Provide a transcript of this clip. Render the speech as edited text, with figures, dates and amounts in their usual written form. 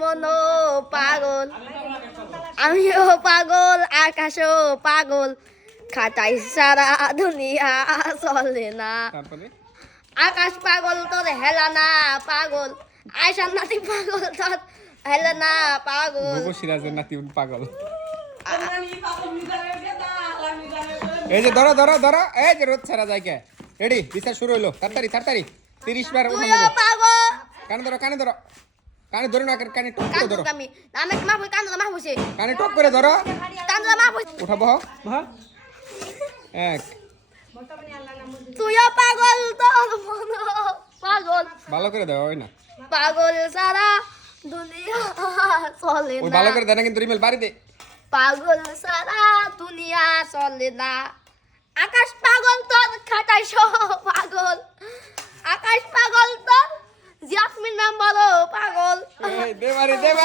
মনো পাগল আমিও পাগল আকাশও পাগল খাটাই সারা দুনিয়া চলে না তারপরে আকাশ পাগল তোর হেলা না পাগল আয়সার নাতি পাগল তোর হেলা না পাগল গোবর সিরাজের নাতি পাগল এই যে ধরো ধরো ধরো এই যে রোদ ছাড়া যায় কে রেডি বিচার শুরু হইলো তাড়াতাড়ি তাড়াতাড়ি 30 বার উঠান তুইও দেবো পাগল কানে ধরো কানে ধরো কানে ধরো না কানে টক করে ধরো কান্দুক আমি আমি মাহবুব কান্দুক মাহবুব কানে টক করে ধরো কান্দুক মাহবুব উঠাবো হ্যাঁ এক তুইও পাগল তোর মনো পাগল ভালো করে দাও ওই না পাগল সারা দুনিয়া চলে ওই না ভালো করে দেয় না কিন্তু রিমেল বাড়ি দে পাগল সারা দুনিয়া চলে না আকাশ পাগল তোর খাটাই সহ পাগল আকাশ পাগল তোর জাসমিন ম্যাম বলো পাগল এই দে বাড়ি দে বাড়ি